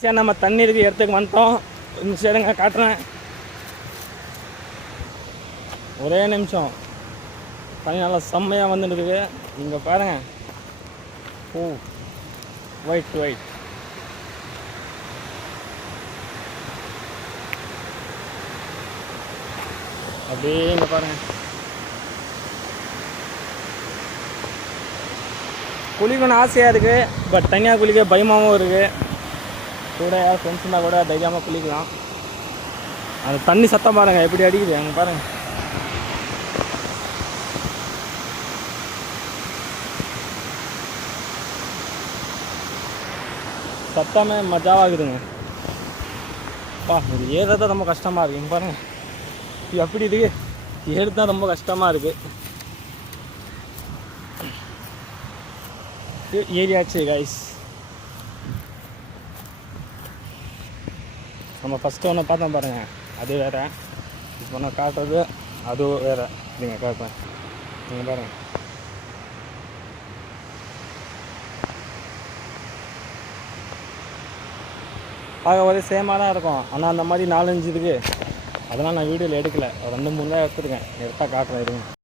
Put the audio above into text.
சரி, நம்ம தண்ணி இருக்கு இடத்துக்கு வந்துட்டோம். இந்த சைடுங்க காட்டுறேன். ஒரே நிமிஷம். தண்ணி நல்லா செம்மையாக வந்துட்டுருக்கு. இங்கே பாருங்க. ஓ, ஒயிட் அப்படியே இங்கே பாருங்க. குளிக்கணும் ஆசையாக இருக்குது. பட் தனியாக குளிக்க பயமாகவும் இருக்குது. கூட யார் ஃப்ரெண்ட்ஸ் இருந்தால் கூட தைரியமாக குளிக்கலாம். அந்த தண்ணி சத்தம் பாருங்கள் எப்படி அடிக்குது அங்கே பாருங்கள். சத்தமே மஜாவாகுதுங்க. இது ஏறுறது ரொம்ப கஷ்டமாக இருக்குது. இங்கே பாருங்கள் எப்படி இருக்குது. ஏறு தான் ரொம்ப கஷ்டமாக இருக்குது. ஏரியாச்சு கைஸ். நம்ம ஃபஸ்ட்டு ஒன்று பார்த்தோம் பாருங்கள், அது வேறு. இப்போ நான் காட்டுறது அதுவும் வேறு. இதுங்க காட்டுறேன். நீங்கள் பாருங்கள். பார்க்க ஒரே சேமாக தான் இருக்கும். ஆனால் அந்த மாதிரி 4-5 இருக்குது. அதெல்லாம் நான் வீடியோவில் எடுக்கலை. 2-3 தான் எடுத்துருக்கேன். எடுத்தால் காட்டுறேன். இருங்க.